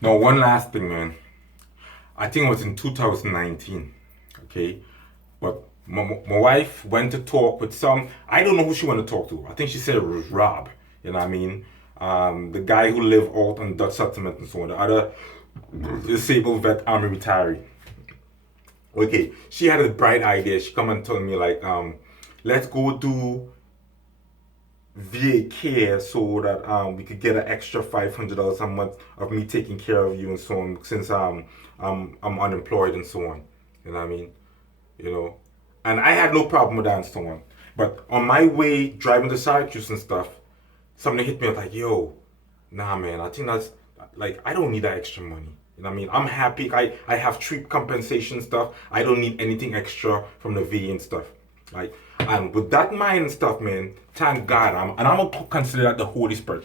No, one last thing, man. I think it was in 2019. Okay, but my wife went to talk with some. I don't know who she went to talk to. I think she said it was Rob. You know what I mean? The guy who lived out on Dutch settlement and so on. The other disabled vet army retiree. Okay, she had a bright idea. She come and told me like, let's go do VA care so that we could get an extra $500 a month of me taking care of you and so on since I'm unemployed and so on. You know what I mean? You know, and I had no problem with that and so on. But on my way driving to Syracuse and stuff, something hit me. I was like, yo, nah, man, I think that's like I don't need that extra money. You know what I mean? I'm happy. I have trip compensation stuff. I don't need anything extra from the VA and stuff. Like, and with that mind and stuff, man, thank God. I'm gonna consider that the Holy Spirit.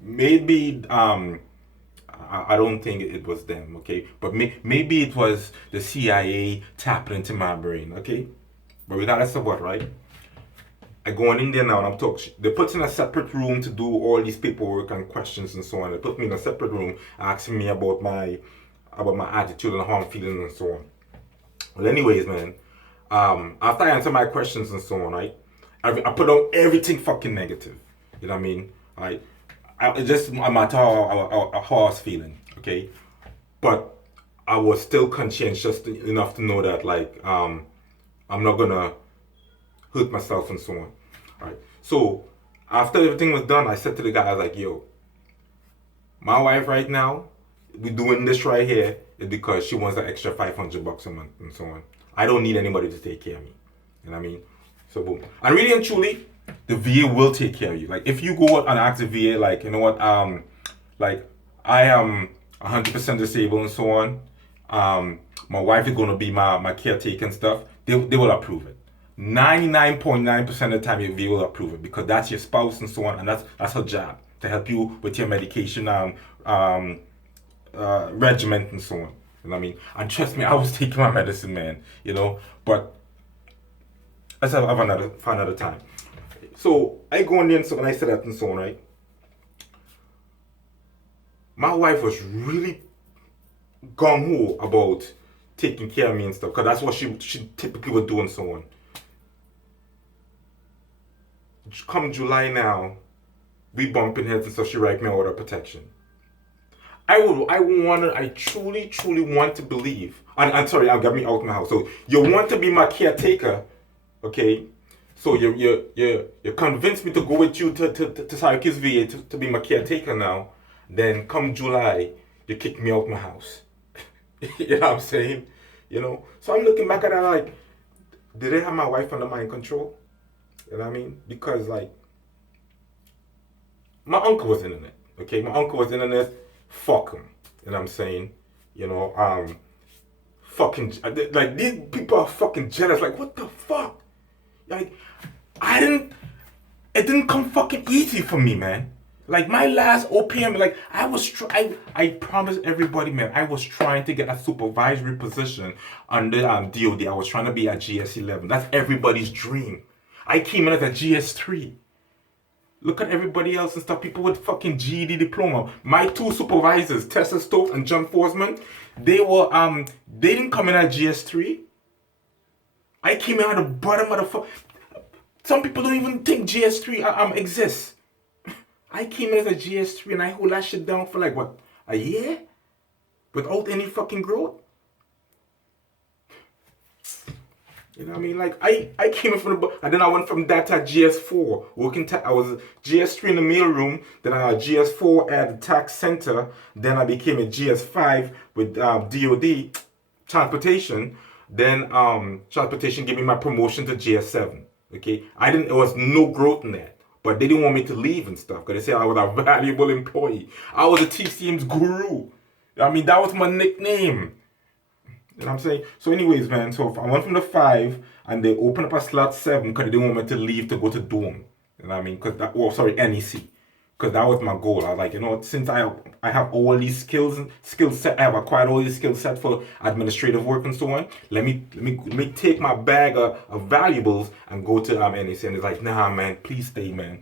Maybe I don't think it was them, okay? But maybe it was the CIA tapping into my brain, okay? But regardless of what, right? I go on in there now and I'm talking. They put in a separate room to do all these paperwork and questions and so on. They put me in a separate room asking me about my attitude and how I'm feeling and so on. Well, anyways, man, after I answer my questions and so on, right, I put out everything fucking negative. You know what I mean? It just a matter how I was feeling, okay? But I was still conscientious enough to know that, like, I'm not gonna hurt myself and so on. All right. So after everything was done, I said to the guy, I was like, yo, my wife right now, we doing this right here is because she wants that extra $500 a month and so on. I don't need anybody to take care of me. You know what I mean? So boom. And really and truly, the VA will take care of you. Like if you go out and ask the VA, like, you know what, like I am 100% disabled and so on. My wife is gonna be my caretaker and stuff. They will approve it. 99.9% of the time, they will approve it because that's your spouse and so on, and that's her job to help you with your medication regimen and so on. You know what I mean? And trust me, I was taking my medicine, man. You know, but let's have another for another time. So I go in there and so and I said that and so on, right? My wife was really gung ho about taking care of me and stuff because that's what she typically would do and so on. Come July now, we bumping heads and stuff. She write me out of protection. I truly, truly want to believe. And I'm sorry, I'll get me out of my house. So you want to be my caretaker, okay? So you convinced me to go with you to Syracuse VA to be my caretaker now. Then come July, you kick me out my house. You know what I'm saying? You know? So I'm looking back at that like, did they have my wife under mind control? You know what I mean? Because like my uncle was in it. Okay, my uncle was in it. Fuck him. You know what I'm saying? You know, fucking like these people are fucking jealous. Like what the fuck? Like I didn't. It didn't come fucking easy for me, man. Like my last OPM, like I promised everybody, man, I was trying to get a supervisory position under DOD. I was trying to be at GS11. That's everybody's dream. I came in as a GS3. Look at everybody else and stuff. People with fucking GED diploma. My two supervisors, Tessa Stokes and John Forsman, they didn't come in at GS3. I came in at the bottom of the some people don't even think GS3 exists. I came in as a GS3 and I hold that shit down for like what, a year? Without any fucking growth? You know what I mean? Like I came in from the and then I went from that to GS4. I was GS3 in the mailroom, then I had GS4 at the tax center, then I became a GS5 with DOD transportation. Then transportation gave me my promotion to GS7. Okay, it was no growth in that. But they didn't want me to leave and stuff because they said I was a valuable employee. I was a TCM's guru. I mean, that was my nickname. You know what I'm saying? So anyways, man, so I went from the 5 and they opened up a slot 7 because they didn't want me to leave to go to Dome. You know what I mean? NEC. because that was my goal. I was like, since I have all these skill set, I have acquired all these skill set for administrative work and so on. Let me take my bag of valuables and go to NEC. And it's like, nah, man, please stay, man.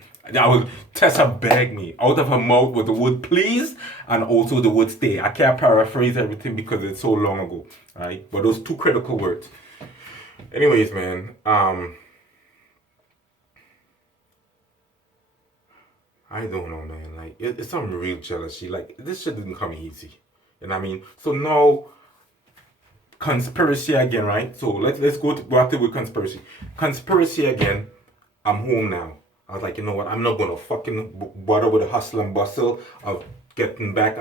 Tessa begged me out of her mouth with the word please and also the word stay. I can't paraphrase everything because it's so long ago, right? But those two critical words. Anyways, man, I don't know, man. Like, it's some real jealousy. Like, this shit didn't come easy. You know what I mean? So now, conspiracy again, right? So let's go back to with conspiracy. Conspiracy again. I'm home now. I was like, you know what? I'm not gonna fucking bother with the hustle and bustle of getting back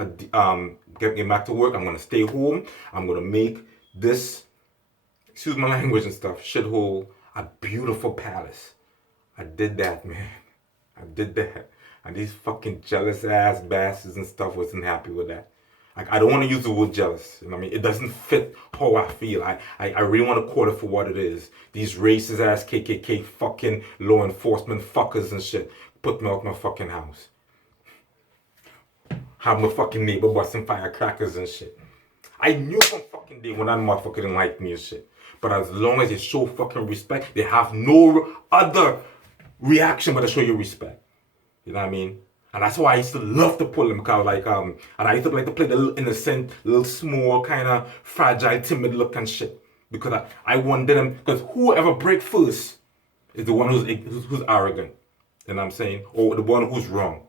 getting back to work. I'm gonna stay home. I'm gonna make this, excuse my language and stuff, shithole a beautiful palace. I did that, man. I did that. And these fucking jealous ass bastards and stuff wasn't happy with that. Like, I don't want to use the word jealous. You know what I mean? It doesn't fit how I feel. I really want to call it for what it is. These racist ass KKK fucking law enforcement fuckers and shit put me out my fucking house. Have my fucking neighbor busting firecrackers and shit. I knew from fucking day when that motherfucker didn't like me and shit. But as long as you show fucking respect, they have no other reaction but to show you respect. You know what I mean? And that's why I used to love to pull them, because and I used to like to play the little innocent, little small, kind of fragile, timid look and shit. Because I wanted them, because whoever break first is the one who's arrogant. You know what I'm saying? Or the one who's wrong.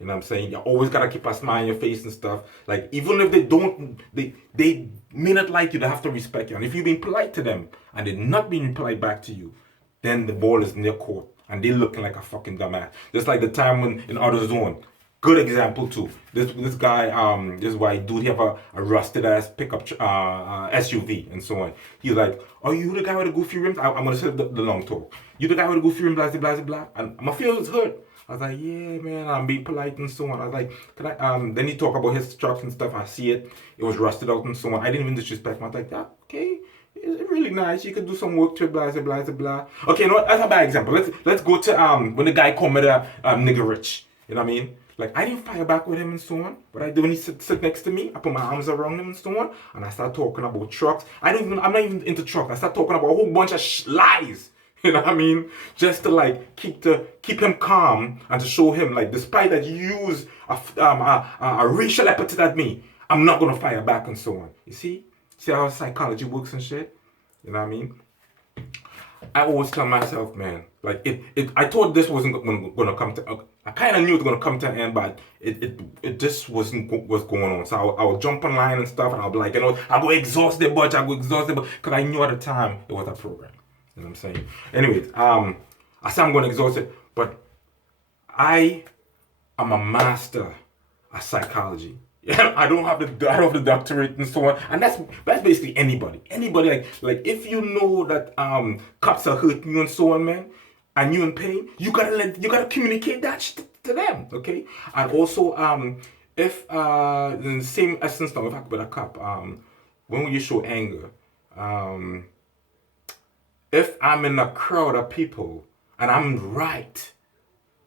You know what I'm saying? You always gotta keep a smile on your face and stuff. Like, even if they may not like you, they have to respect you. And if you've been polite to them and they're not being polite back to you, then the ball is in their court. And they looking like a fucking dumbass. Just like the time when in Other Zone. Good example too. This guy, this white dude, he have a rusted ass pickup SUV and so on. He's like, "Oh, you the guy with the goofy rims?" I'm gonna say the long talk. You the guy with the goofy rims, blah blah blah blah. And my feelings hurt. I was like, yeah, man, I'm being polite and so on. I was like, can I? Then he talk about his trucks and stuff. I see it. It was rusted out and so on. I didn't even disrespect him. I was like, okay. It's really nice. You could do some work to it, blah, blah, blah, blah. Okay, you know what? That's a bad example. Let's go to when the guy called me the nigga rich. You know what I mean? Like, I didn't fire back with him and so on. But I do when he sit next to me. I put my arms around him and so on. And I start talking about trucks. I'm not even into trucks. I start talking about a whole bunch of lies. You know what I mean? Just to like keep him calm and to show him, like, despite that you use a racial epithet at me, I'm not gonna fire back and so on. You see? See how psychology works and shit? You know what I mean? I always tell myself, man, like I thought this wasn't gonna come to. I kind of knew it was gonna come to an end, but it just was going on. So I would jump online and stuff, and I'll be like, I'll go exhaust the budget, because I knew at the time it was a program. You know what I'm saying? Anyways, I said I'm gonna exhaust it, but I am a master of psychology. I don't have the doctorate and so on, and that's basically anybody. Like if you know that cops are hurting you and so on, man, and you in pain, you gotta communicate that shit to them, okay? And also, if in the same essence now, if I could be a cop, when you show anger, if I'm in a crowd of people and I'm right,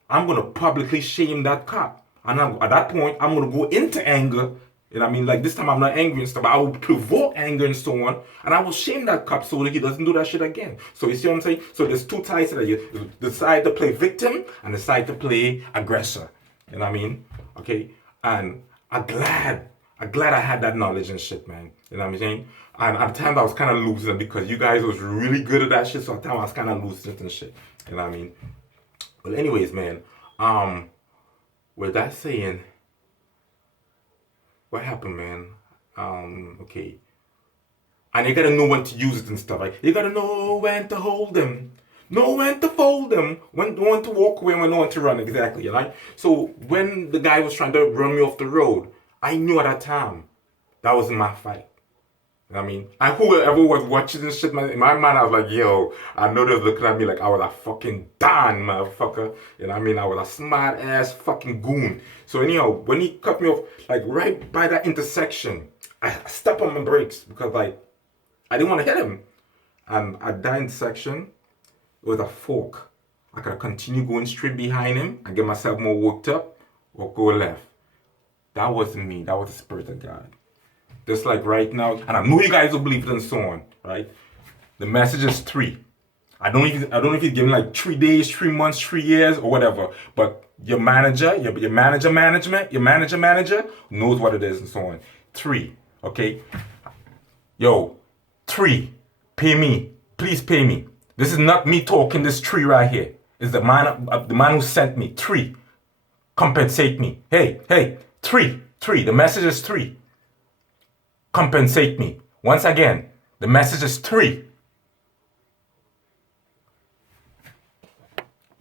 I'm gonna publicly shame that cop. And at that point, I'm going to go into anger. You know what I mean? Like, this time I'm not angry and stuff, but I will provoke anger and so on. And I will shame that cop so that he doesn't do that shit again. So you see what I'm saying? So there's two sides to that. You decide to play victim and decide to play aggressor. You know what I mean? Okay? And I'm glad I had that knowledge and shit, man. You know what I'm saying? And at the time I was kind of losing because you guys was really good at that shit. So at the time I was kind of losing it and shit. You know what I mean? Well, anyways, man. With that saying, what happened, man? Okay. And you gotta know when to use it and stuff. Like, you gotta know when to hold them, know when to fold them, when to walk away, when to run. Exactly, you know? So when the guy was trying to run me off the road, I knew at that time that wasn't my fight. You know what I mean? And whoever was watching this shit, man, in my mind, I was like, yo, I know they was looking at me like I was a fucking Don, motherfucker. You know what I mean? I was a smart ass fucking goon. So anyhow, when he cut me off, like right by that intersection, I stepped on my brakes because like, I didn't want to hit him. And at that intersection, it was a fork. I could continue going straight behind him and get myself more worked up. or go left. That wasn't me. That was the Spirit of God. Just like right now, and I know you guys will believe it and so on, right? The message is 3. I don't know if he's giving like 3 days, 3 months, 3 years, or whatever. But your manager, your manager knows what it is and so on. 3, okay? Yo, 3, pay me. Please pay me. This is not me talking, this 3 right here. It's the man who sent me. 3, compensate me. Hey, 3. The message is 3. Compensate me. Once again, the message is 3.